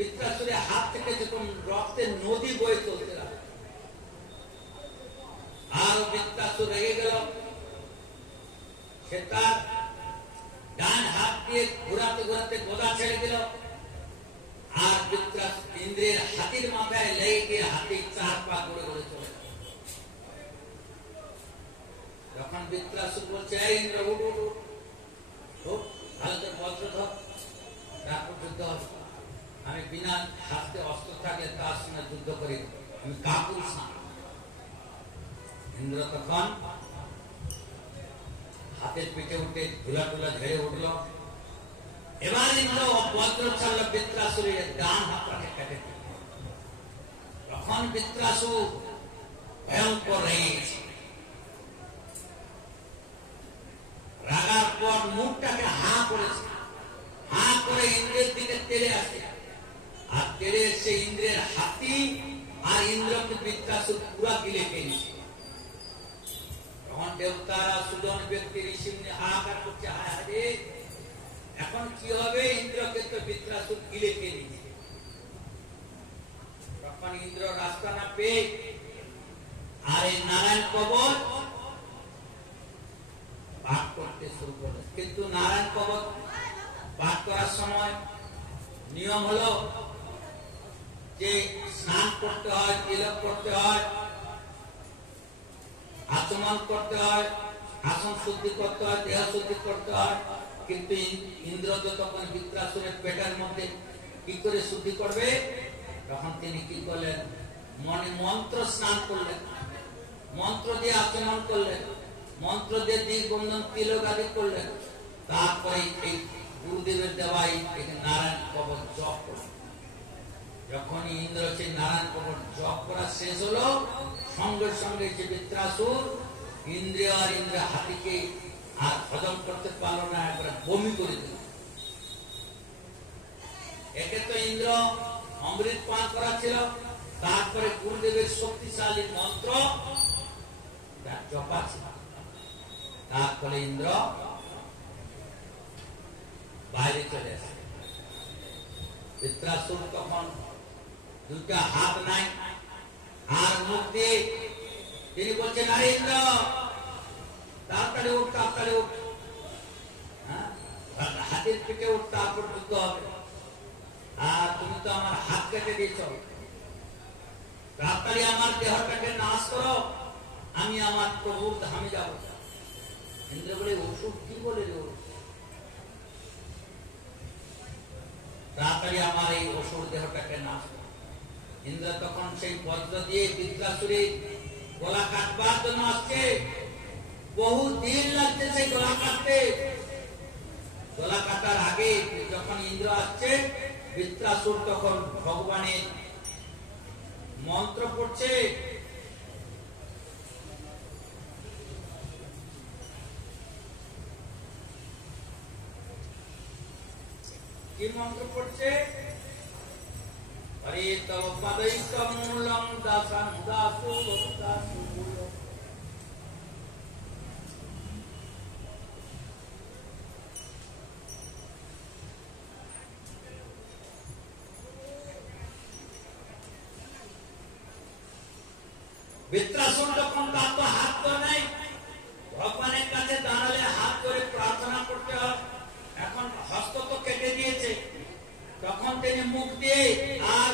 বৃত্রাসুরের হাত থেকে যখন রক্তের নদী বয়ে চলতে লাগলো, আর বৃত্রাসুর রেগে গেল। সে তার ডান হাত দিয়ে ঘোরাতে ঘোরাতে গদা ছেড়ে দিল, আর বৃত্রাসুর ইন্দ্রের হাতির মাথায় লেগে গিয়ে হাতি 4 পা করে করে চলে গেল। যখন বৃত্রাসুর বলছে, ইন্দ্র উঠ উঠ উঠ, ভালো করে বজ্র ধর, তারপর যুদ্ধ হবে। আমি বিনা হাতে অস্ত্র থাকলে তার সঙ্গে যুদ্ধ করি, আমি কাপুরুষ না। ইন্দ্র তখন হাতের পিঠে উঠে ধুলা টুলা ঝেড়ে উঠল। এবার ইন্দ্র বজ্র ছাড়ল, বৃত্রাসুরের ডান হাতটাকে কেটে দিল। তখন বৃত্রাসুর ভয়ঙ্কর রেগে গেছে। রাগার পর মুখটাকে হা করেছে, হা করে ইন্দ্রের দিকে তেড়ে আসে, আর তেড়ে এসে ইন্দ্রের হাতি আর ইন্দ্রকে বৃত্রাসুর পুরা গিলে ফেলেছে। তখন দেবতারা, সুজন ব্যক্তি, ঋষি মুনি হাহাকার করছে, হায় হায়, এখন কি হবে? ইন্দ্রকে তো বৃত্রাসুর গিলে ফেলেছে। তখন ইন্দ্র রাস্তা না পেয়ে আর এই নারায়ণ কবচ পাঠ করতে শুরু করলেন। কিন্তু নারায়ণ কবচ পাঠ করার সময় নিয়ম হলো যে স্নান করতে হয়, তিলক করতে হয়, আচমন করতে হয়, আসন শুদ্ধি করতে হয়, দেহ শুদ্ধি করতে হয়। কিন্তু ইন্দ্র যতক্ষণ বৃত্রাসুরের পেটের মধ্যে কি করে শুদ্ধি করবে, তখন তিনি কি করলেন? মনে মন্ত্র স্নান করলেন, মন্ত্র দিয়ে আচমন করলেন, মন্ত্র দিয়ে দিগবন্ধন তিলক আদি করলেন। তারপরে এই গুরুদেবের দেওয়াই নারায়ণ কবচ জপ করলেন। যখন ইন্দ্র সেই নারায়ণ কবচ জপ করা শেষ হলো, সঙ্গে সঙ্গে যে বৃত্রাসুর ইন্দ্রিয় আর ইন্দ্রিয় হাতিকে আর হজম করতে পারলো না, একবারে বমি করে দিল। একে তো ইন্দ্র অমৃত পান করা ছিল, তারপরে গুরুদেবের শক্তিশালী মন্ত্র জপা ছিল। তারপরে ইন্দ্র বাইরে চলে আসে। বৃত্রাসুর তখন দুটা হাত নাই, আর মুখ দিয়ে তিনি বলছেন, আরে ইন্দ্র, তাড়াতাড়ি উঠ, তাড়াতাড়ি উঠ, হাতের পিঠে উঠ, তারপর যুদ্ধ হবে। আর তুমি তো আমার হাত কেটে দিয়েছ, তাড়াতাড়ি আমার দেহটাকে নাশ করো, আমি আমার প্রভুর ধামে যাব। ইন্দ্র বলে, ওষুধ কি বলে রে? তাড়াতাড়ি আমার এই অসুর দেহটাকে নাশ করো। ইন্দ্র তখন সেই বজ্র দিয়ে বৃত্রাসুরের গলা কাটবার জন্য আসছে। বহু দিন লাগছে সেই গলা কাটতে। গলা কাটার আগে যখন ইন্দ্র আসছে, বৃত্রাসুর তখন ভগবানের মন্ত্র পড়ছে। কি মন্ত্র পড়ছে? হরে তব পদৈকমূলং দাসাং দাসো দাসো। বৃত্রাসুর যখন তার তো হাত তো নেই, ভগবানের কাছে দাঁড়ালে হাত করে প্রার্থনা করতে হয়। এখন হস্ত তো কেটে দিয়েছে, তখন তিনি মুখ দিয়ে আর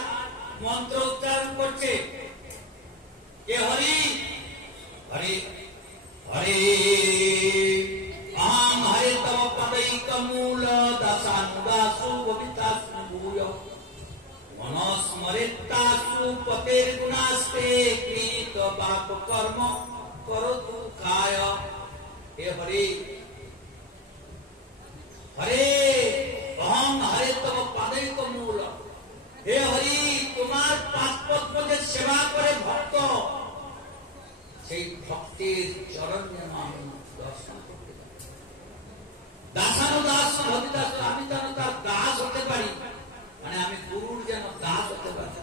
মন্ত্র উচ্চারণ করছে, কে হরি হরি হরি আহং হরে তব পদৈকমূল দাসানুদাসু ববিতাসু ভূয় মনস্মরিতাসু পতের গুণাস্তে কৃত পাপ কর্ম করতু কায়। হে হরি হরে অহং হরে তব পদৈকমূল। হে হরি, তোমার পাদপদ্মকে সেবা করে ভক্ত, সেই ভক্তির চরণে আমি দর্শন করতে পারি। দাসানুদাস ভবিতাস, আমি যেন তার দাস হতে পারি, মানে আমি গুরুর যেন দাস হতে পারি।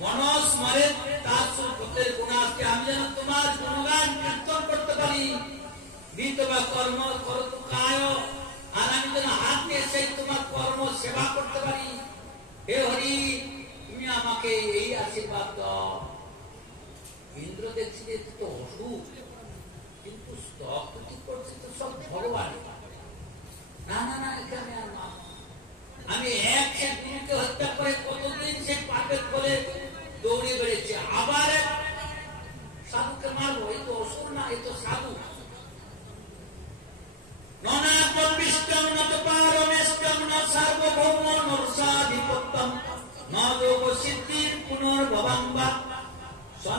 মনস্মরে দাসু ভক্তের গুণাস্তে, আমি যেন তোমার গুণগান কীর্তন করতে পারি। বিতবা কর্ম করতু কায়, আর আমি যেন হাত দিয়ে সেই তোমার কর্ম সেবা করতে পারি।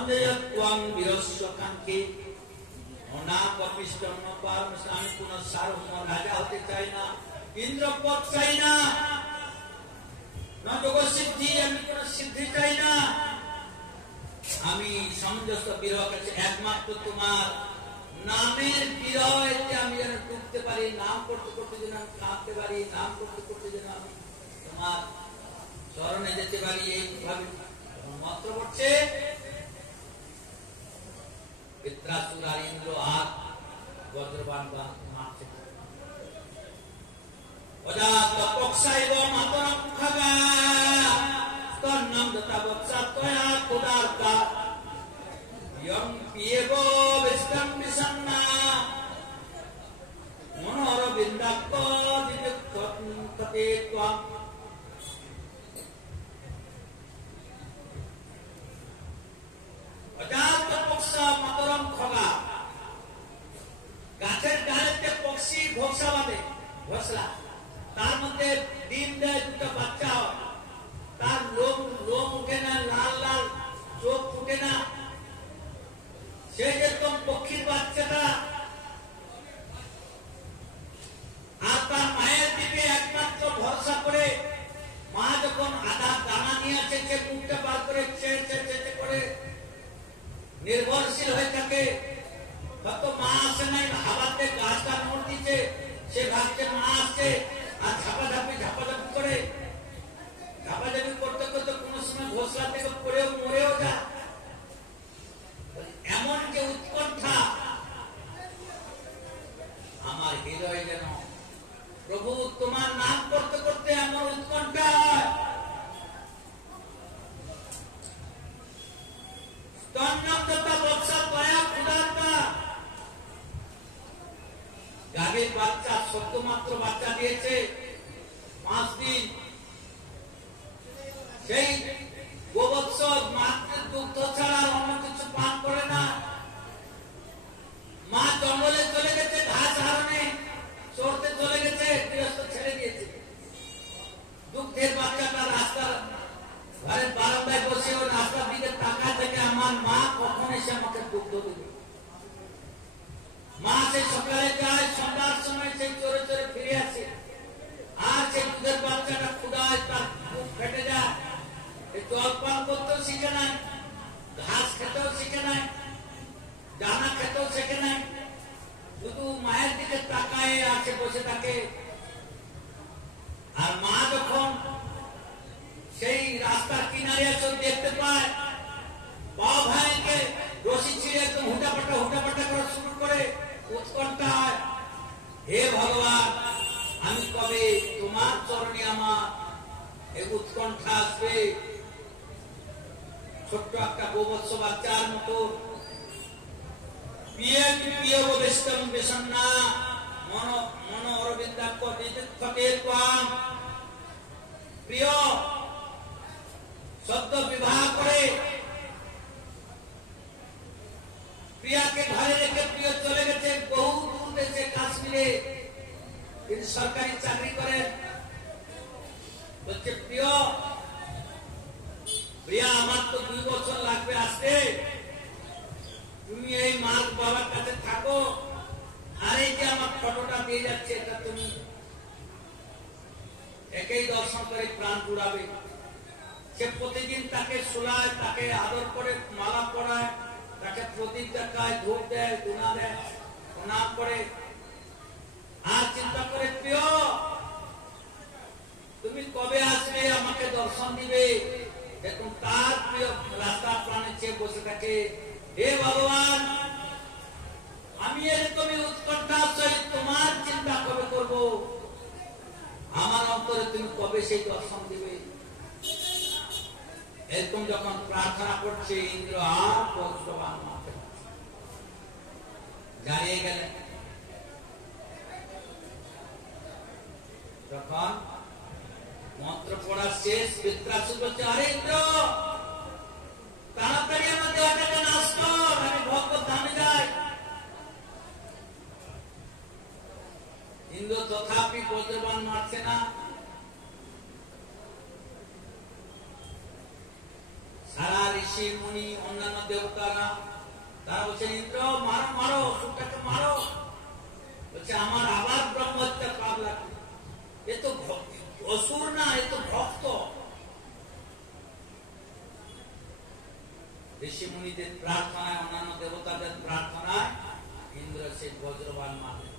সঞ্জয়ত্বং বীরস্য কাঙ্ক্ষে অনা কপিষ্টম পারম স্বামী পুনঃসারম রাজা হতে চাই না, ইন্দ্রপদ চাই না, না যোগ সিদ্ধি, আমি কোন সিদ্ধি চাই না। আমি সমঞ্জস্য বিরহ কাছে একমাত্র তোমার নামের বিরহতে আমি যেন ডুবতে পারি, নাম করতে করতে যেন আমি কাঁদতে পারি, নাম করতে করতে যেন আমি তোমার চরণে যেতে পারি। এইভাবে মন্ত্র পড়ছে, বৃত্রাসুর আর ইন্দ্র হাত বজ্রবাণ মারছে। অজাত পক্ষাইব মাতরম খাগা স্তন্নম দতা বৎসা তয়া কুদার্তা ইয়ং পিয়েব বিষ্ণম বিসন্না মনোহর বিন্দাক্ক দিব্যক্ষতে ত্বম। অজাত পক্ষা মাতরম খগা, গাছের ডালেতে পক্ষী ঘোষা বাঁধে, ঘোষলা, তার মধ্যে ডিম দেয়, দুটো বাচ্চা হয়, তার লোম উঠে না, লাল লাল চোখ ফুটে না, সে যেরকম পক্ষীর বাচ্চাটা, আর তার মায়ের দিকে একমাত্র ভরসা করে, মা যখন আধা দানা নিয়ে আসে, সে মুখটা বার করে চেয়ে করে নির্ভরশীল হয়ে থাকে। হয়তো মা আসে নাই, হাওয়াতে গাছটা নড় দিচ্ছে, সে ভাবছে মা আসছে, আর ঝাপাঝাপি করে, ঝাপাঝাপি করতে করতে কোনো সময় ঘোষলা থেকে পড়েও মরেও যায়। এমন যে উৎকণ্ঠা আমার হৃদয়, যেন প্রভু তোমার নাম করতে করতে এমন উৎকণ্ঠা হয়। গাভীর বাচ্চা সদ্যমাত্র বাচ্চা দিয়েছে 5 দিন, সেই গোবৎস মাতৃ দুগ্ধ ছাড়া অন্য কিছু পান করে না। মা জঙ্গলে চলে গেছে, ঘাস হারণে চড়তে চলে গেছে, গৃহস্থ ছেড়ে দিয়েছে। দুগ্ধের বাচ্চাটা রাস্তার ঘরের বারান্দায় বসে ও রাস্তার দিকে তাকা থেকে আমার মা কখন এসে আমাকে দুগ্ধ দেবে। মা সে সকালে যায়, সন্ধ্যার সময় সেই চোরে চোরে ফিরে আসে, আর সেই দুধের বাচ্চাটা ক্ষুধায় তার বুক ফেটে যায়। জল পান করতেও শিখে নাই, ঘাস খেতেও শিখে নাই, দানা খেতেও শিখে নাই, শুধু মায়ের দিকে তাকায় আছে বসে থাকে। আর মা যখন সেই রাস্তার কিনারে এসে দেখতে পায়, পা ভাইকে রশি ছিঁড়ে একদম হুটাপাটা করা শুরু করে, উৎকণ্ঠা হয়, হে ভগবান, আমি কবে তোমার চরণে আমার এই উৎকণ্ঠা আসবে। ছোট্ট একটা গোবৎস বাচ্চার মতো প্রিয় সদ্য বিবাহ করে প্রিয়াকে ঘরে রেখে প্রিয় চলে গেছে বহু দূর দেশে, কাশ্মীরে তিনি সরকারি চাকরি করেন। বলছে, প্রিয়া আমার তো 2 বছর লাগবে আসতে, তুমি এই মাল বাবার কাছে থাকো, আর এই যে আমার ফটোটা দিয়ে যাচ্ছে, এটা তুমি একেই দর্শন করে প্রাণ জুড়াবে। সে প্রতিদিন তাকে শোলায়, তাকে আদর করে, মালা পরায়, তাকে প্রদীপ দেখায়, ধূপ দেয়, গুণা দেয়, প্রণাম করে, আর চিন্তা করে, প্রিয় তুমি কবে আসবে, আমাকে দর্শন দিবে। দেখুন তার প্রিয় রাস্তা প্রাণে চেয়ে বসে থাকে, হে ভগবান, আমি এরকমই উৎকণ্ঠার সহিত তোমার চিন্তা কবে করব, আমার অন্তরে তুমি কবে সেই দর্শন দিবে। এরকম যখন প্রার্থনা করছে, ইন্দ্র আর বজ্রবাণ মারতে দাঁড়িয়ে গেলেন। যখন মন্ত্র পড়া শেষ, বৃত্রাসুর বলছে, আরে ইন্দ্র, তাড়াতাড়ি আমার দেহটাকে নাশ কর, আমি ভগবত ধামে যাই। ইন্দ্র তথাপি বজ্রবাণ মারছে না। সারা ঋষি মুনি অন্যান্য দেব দেবতারা তারা বলছেন ইন্দ্র মারো মারো অসুরটাকে মারো। বলছে আমার আবার ব্রহ্মহত্যা পাপ লাগবে, এ তো অসুর না, এ তো ভক্ত। ঋষি মুনিদের প্রার্থনায়, অন্যান্য দেবতাদের প্রার্থনায় ইন্দ্র সেই বজ্রবাণ মারলেন।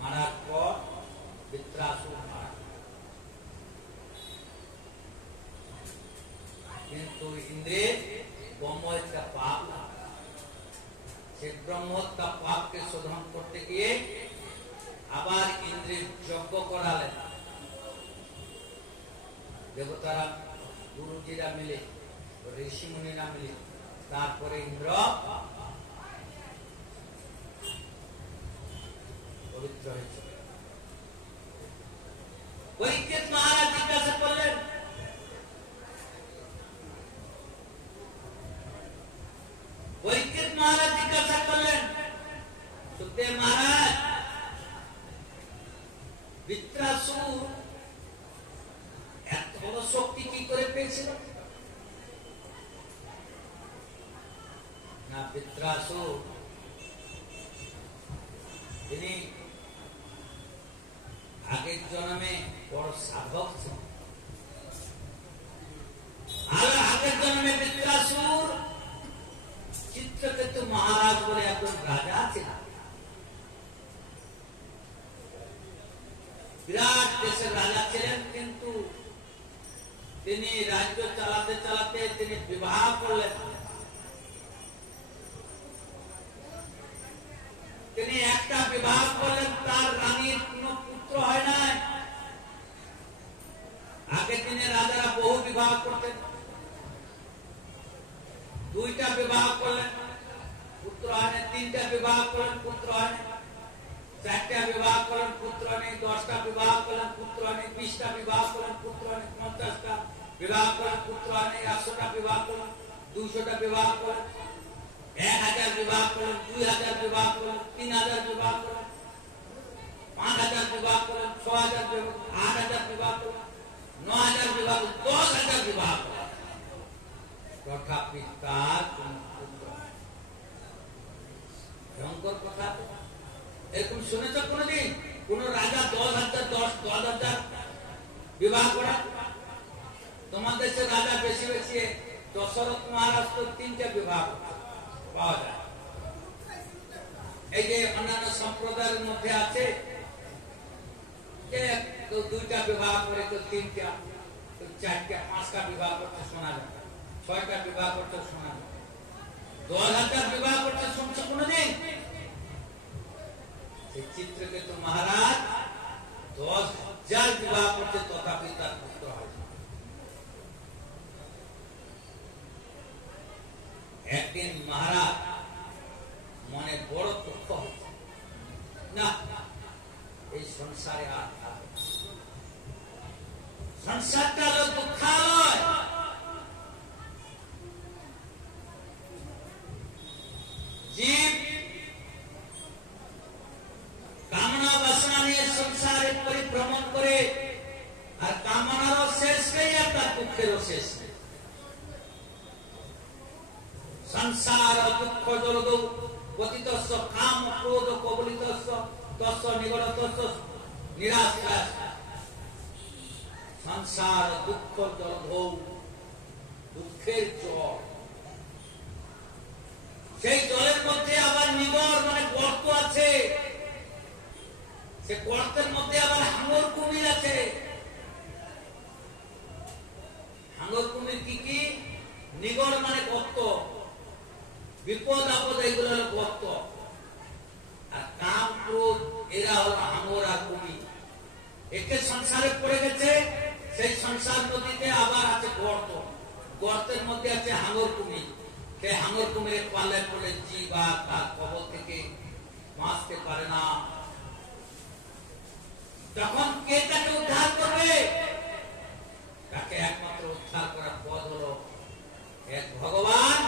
মারার পর বৃত্রাসুর মারা। কিন্তু ইন্দ্রের ব্রহ্মহত্যা পাপ না, সে ব্রহ্মহত্যা পাপকে শোধন করতে গিয়ে আবার ইন্দ্রের যজ্ঞ করালেন। দেবতারা, গুরুজিরা মিলে, ঋষি মুনিরা মিলে, তারপরে ইন্দ্র পবিত্র হয়েছে। পরীক্ষিত মহারাজ জিজ্ঞাসা করলেন, সুখদেব মহারাজ বৃত্রাসুর এত বড় শক্তি কি করে পেয়েছিল? না, বৃত্রাসুর তিনি আগের জন্মে বড় সাধক ছিল। আগের জন্মে বৃত্রাসুর চিত্রকেতু মহারাজ বলে একজন রাজা ছিলেন। বিরাট দেশের রাজা ছিলেন, কিন্তু তিনি রাজ্য চালাতে চালাতে তিনি বিবাহ করলেন। তিনি একটা বিবাহ করলেন, তার রানীর কোন পুত্র হয় নাই। আগের দিনে রাজারা বহু বিবাহ করতেন। দুইটা বিবাহ করলেন, পুত্র হয় না। তিনটা বিবাহ করলেন, পুত্র হয় না। চারটা বিবাহ করলেন, পুত্র নেই। 10টা বিবাহ করলেন, পুত্র নেই। 20টা বিবাহ করলেন, পুত্র নেই। 50টা বিবাহ করলেন, পুত্র নেই। 100টা বিবাহ করলেন, 200টা বিবাহ করলেন, 1000 বিবাহ করলেন, 2000 বিবাহ করলেন, 3000 বিবাহ করলেন, 5000 বিবাহ করলেন, 6000 বিবাহ, 8000 বিবাহ করলেন, 9000 বিবাহ, 10000 বিবাহ করলেন। তথাপি তার কোন পুত্র নেই। ভয়ঙ্কর কথা। এরকম শুনেছ কোনদিন কোন রাজা 10,000 বিবাহ করা? তোমার দেশের রাজা বেশি বেশি দশরথ মহারাজ তো 3টা বিবাহ পাওয়া যায়। এই যে অন্যান্য সম্প্রদায়ের মধ্যে আছে যে কেউ 2টা বিবাহ করে, কেউ 3টা, কেউ 4টা, 5টা বিবাহ করতে শোনা যায়, 6টা বিবাহ করতে শোনা যায়। 10,000 বিবাহ করতে শুনছো কোনদিন? চিত্রকেতু মহারাজ 10,000 বিবাহ করতে, তথাপি তার পুত্র হয়। একদিন মহারাজ মনে বড় দুঃখ হচ্ছে, না এই সংসারে আর সংসারটা হলো দুঃখালয়। জীব কামনা বাসনা নিয়ে সংসারে পরিভ্রমণ করে, আর কামনারও শেষ নেই আর তার দুঃখেরও শেষ নেই। সংসার দুঃখ জলদৌ পতিতস্য কাম ক্রোধ কবলিতস্য তস্য নিগড়তস্য নিরাশ্বাস। সংসার দুঃখ জলধৌ, দুঃখের জল। সেই জলের মধ্যে আবার নিগড় মানে গর্ত আছে, সে গর্তের মধ্যে আবার হাঙর কুমির আছে। হাঙর কুমির কি কি? নিগড় মানে গর্ত, বিপদ আপদ এগুলো হলো গর্ত। আর কাম ক্রোধ এরা হলো হাঙর আর কুমির। একে সংসারে পড়ে গেছে, সেই সংসার নদীতে আবার আছে গর্ত, গর্তের মধ্যে আছে হাঙর কুমির। সেই হাঙর কুমিরের পাল্লায় পড়ে জীব আর তার কবর থেকে বাঁচতে পারে না। তখন কে তাকে উদ্ধার করবে? তাকে একমাত্র উদ্ধার করার পথ হলো এক ভগবান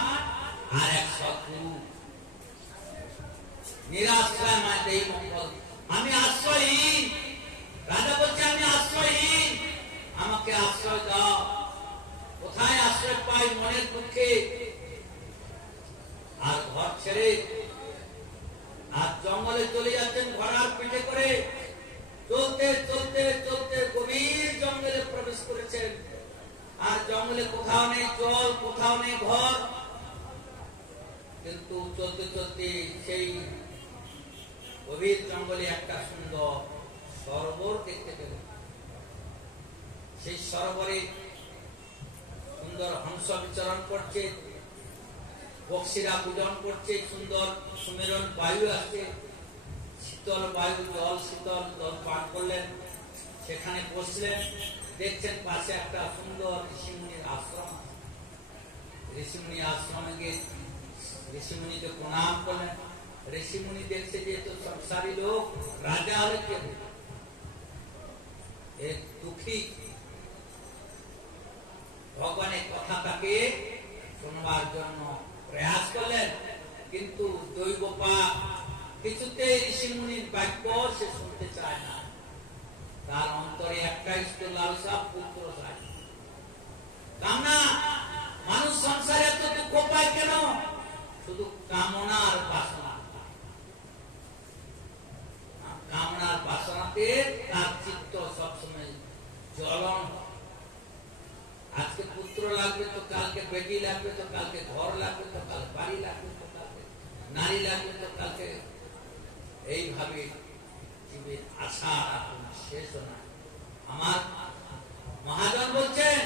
আর এক সৎগুরু। নিরাশ্রয় মানে এই মঙ্গল। আমি আশ্রয়হীন, রাজা বলছে আমি আশ্রয়হীন, আমাকে আশ্রয় দাও। কোথায় আশ্রয় পাই? মনের দুঃখে। ছেড়ে আর জঙ্গলে চলে যাচ্ছেন ঘোড়ার পিঠে করে। চলতে চলতে চলতে গভীর জঙ্গলে প্রবেশ করেছেন। আর জঙ্গলে কোথাও নেই জল, কোথাও নেই ঘর, কিন্তু চলতে চলতে সেই গভীর জঙ্গলে একটা সুন্দর সরোবর দেখতে পেলেন। সেই সরোবরে সুন্দর হংস বিচরণ করছে, পক্ষীরা পূজন করছে, সুন্দর সুমেরন বায়ু আসছে, শীতল বায়ু, জল শীতল জল পান করলেন। সেখানে বসলেন, দেখছেন পাশে একটা সুন্দর ঋষিমুনির আশ্রম। ঋষিমুনি আশ্রমে গিয়ে ঋষিমুনিকে প্রণাম করলেন। ঋষিমুনি দেখছে যে তো সংসারী লোক, রাজা হলে কে এক দুঃখী, ভগবানের কথা তাকে শোনবার জন্য প্রয়াস করলেন, কিন্তু দৈব পাপ কিছুতে ঋষিমুনির বাক্য সে শুনতে চায় না। তার অন্তরে একটাই লালসা, পুত্র চায়। কামনা, মানুষ সংসারে এত দুঃখ পায় কেন? শুধু কামনার বাসনা। কামনার বাসনাতে তার চিত্ত সবসময় জ্বলন। আজকে পুত্র লাগবে তো কালকে বেটি লাগবে, তো কালকে ঘর লাগবে, তো কাল বাড়ি লাগবে, তো কালকে নারী লাগবে, তো কালকে এইভাবে জীবের আশা শেষ নয়। আমার মহাজন বলছেন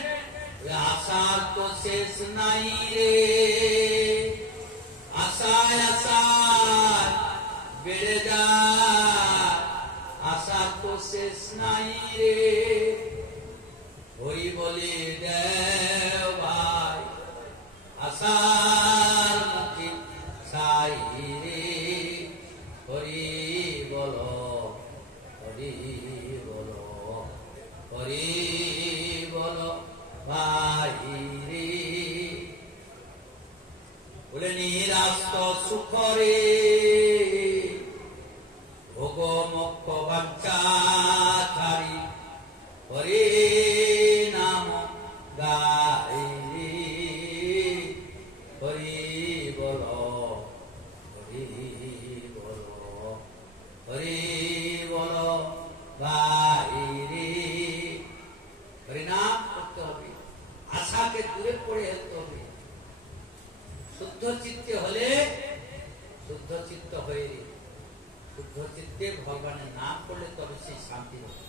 আশার তো শেষ নাই রে, আশায় আশায় বেড়ে যায়, আশার তো শেষ নাই রে। হরি বলি দেও ভাই আশার মুখে ছাই রে। হরি বলো, হরি বলো, হরি বলো ভাই রে। বলে নিরাস্ত সুখরে ভোগ মোক্ষ বাঞ্ছা ছাড়ি, হরি নাম গাই হরি বল, হরি বল, হরি বল গাই রে। হরিনাম করতে হবে, আশাকে দূরে পড়ে যেতে হবে। শুদ্ধ চিত্তে হলে, শুদ্ধ চিত্ত হয়ে শুদ্ধ চিত্তে ভগবানের নাম করলে তবে সেই শান্তি হবে।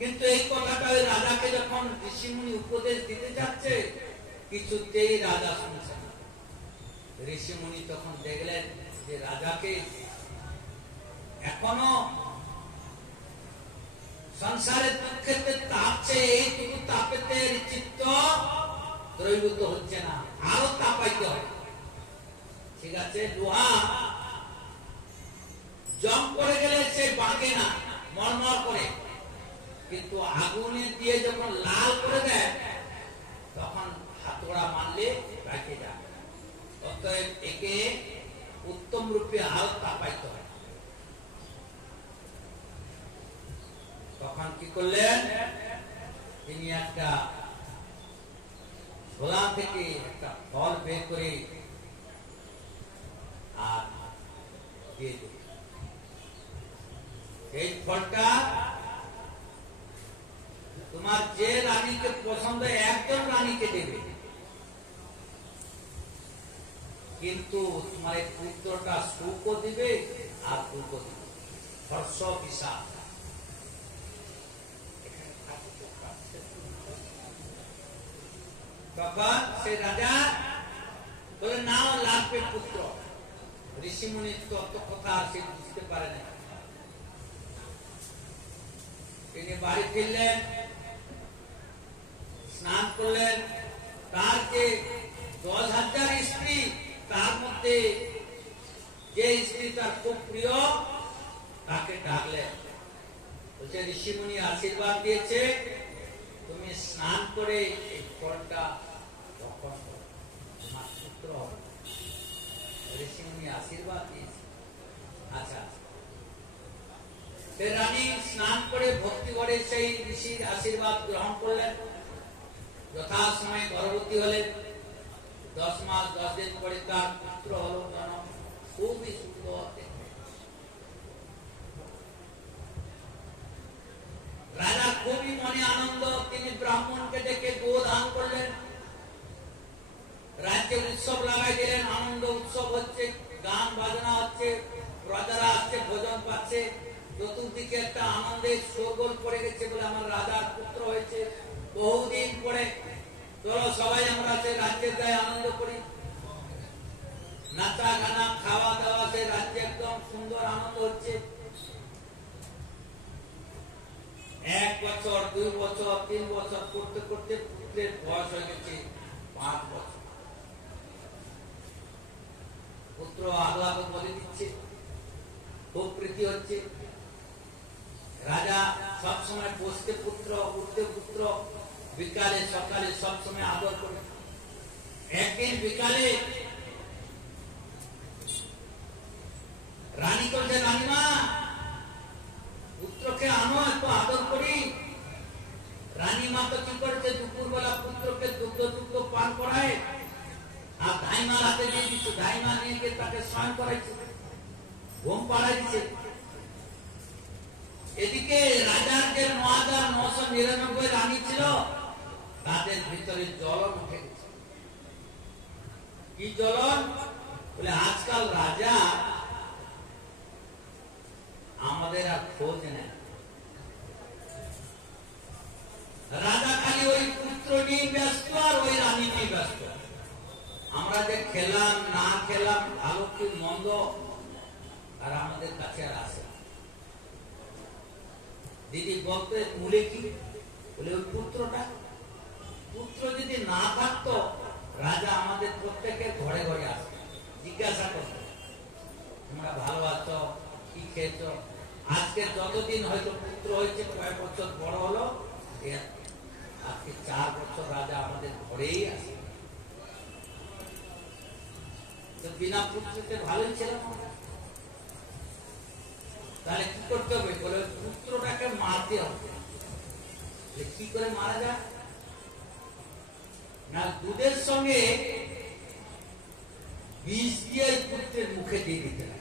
কিন্তু এই কথাটা ওই রাজাকে যখন ঋষিমুনি উপদেশ দিতে যাচ্ছে, কিছুতেই রাজা শুনছে না। ঋষিমুনি তখন দেখলেন যে রাজাকে এখনো সংসারের দুঃখেতে তাপছে, এইটুকু তাপেতে চিত্ত দ্রবীভূত হচ্ছে না, আরো তাপাইতে হবে। ঠিক আছে, লোহা জং করে গেলে সে বাঁকে না, মরমর করে, কিন্তু আগুনে দিয়ে যখন লাল করে দেয় তখন হাতড়া মারলে বেঁকে যায়। অতএব একে উত্তম রূপে আরো তাপাইতে হয়। তখন কি করলেন তিনি, একটা ঝোলা থেকে একটা ফল বের করে আর দিয়ে দিল। এই ফলটা তোমার যে রানীকে পছন্দ একজন রানীকে দেবে, কিন্তু তোমার এই পুত্রটা সুখও দিবে আর দুঃখও দিবে, হর্ষ বিষাদ। তখন সে রাজা বলে নাও লাগবে পুত্র। ঋষিমুনির তত্ত্ব কথা সে বুঝতে পারে না। তিনি বাড়ি ফিরলেন, স্নান করলেন। তার যে 10,000 স্ত্রী, তার মধ্যে যে স্ত্রী তার খুব প্রিয় তাকে ডাকলেন। বলছে ঋষিমুনি আশীর্বাদ দিয়েছে, তুমি স্নান করে এই ফলটা রক্ষণ করো, তোমার পুত্র হবে। ঋষিমুনি আশীর্বাদ দিয়েছে। আচ্ছা, রানী স্নান করে ভক্তি করে সেই ঋষির আশীর্বাদ গ্রহণ করলেন। যথাসময়ে গর্ভবতী হলেন। 10 মাস 10 দিন পরে তার পুত্র হলো জন্ম। খুবই সুন্দর দেখতে। রাজা খুবই মনে আনন্দ, তিনি ব্রাহ্মণকে ডেকে গোদান করলেন, রাজ্যে উৎসব লাগাই দিলেন, আনন্দ উৎসব হচ্ছে, গান বাজনা হচ্ছে, প্রজারা আসছে, ভোজন পাচ্ছে, চতুর্দিকে একটা আনন্দের শোরগোল পড়ে গেছে বলে আমার রাজার পুত্র হয়েছে বহুদিন পরে, চলো সবাই আমরা সে রাজ্যের গায়ে আনন্দ করি। নাচা গানা খাওয়া দাওয়া, সে রাজ্যে একদম সুন্দর আনন্দ হচ্ছে। 1 বছর 2 বছর 3 বছর করতে করতে পুত্রের বয়স হয়ে গেছে 5 বছর। পুত্র আহ্লাদে বলে দিচ্ছে, খুব প্রীতি হচ্ছে। রাজা সবসময় বসতে পুত্র, উঠতে পুত্র, বিকালে সকালে সবসময় আদর করে। একদিন বিকালে রানী বলছে, রানীমা পুত্রকে আনো, একটু আদর করি। রানীমা তো কি করেছে, দুপুরবেলা পুত্রকে দুগ্ধ পান করায় আর ধাইমার হাতে দিয়ে দিচ্ছে, ধাইমা নিয়ে গিয়ে তাকে স্নান করাইছে, ঘুম পাড়াই দিচ্ছে। এদিকে রাজার যে ৯,৯৯৯ রানী ছিল, তাদের ভিতরে জ্বলন উঠে গেছে। কি জ্বলন? বলে আজকাল রাজা আমাদের আর খোঁজ নেয়, রাজা খালি ওই পুত্র নিয়ে ব্যস্ত আর ওই রানী নিয়ে ব্যস্ত। আমরা যে খেলাম না খেলাম, ভালো কি মন্দ, আর আমাদের কাছে আর আসে। দিদি বলতে মূলে কি? বলে ওই পুত্রটা, পুত্র যদি না থাকতো রাজা আমাদের প্রত্যেকের ঘরে ঘরে আসতো, জিজ্ঞাসা করতো তোমরা ভালো আছো, কি খেয়েছ। আজকে যতদিন হয়তো পুত্র হয়েছে, কয়েক বছর বড় হলো, আজকে 4 বছর রাজা আমাদের ঘরেই আসে। তো বিনা পুত্রকে ভালোই ছিলাম। তাহলে কি করতে হবে? বলে পুত্রটাকে মারতে হবে। কি করে মারা যায়? না, দুধের সঙ্গে বিষ দিয়ে পুত্রের মুখে দিয়ে দিতে হবে।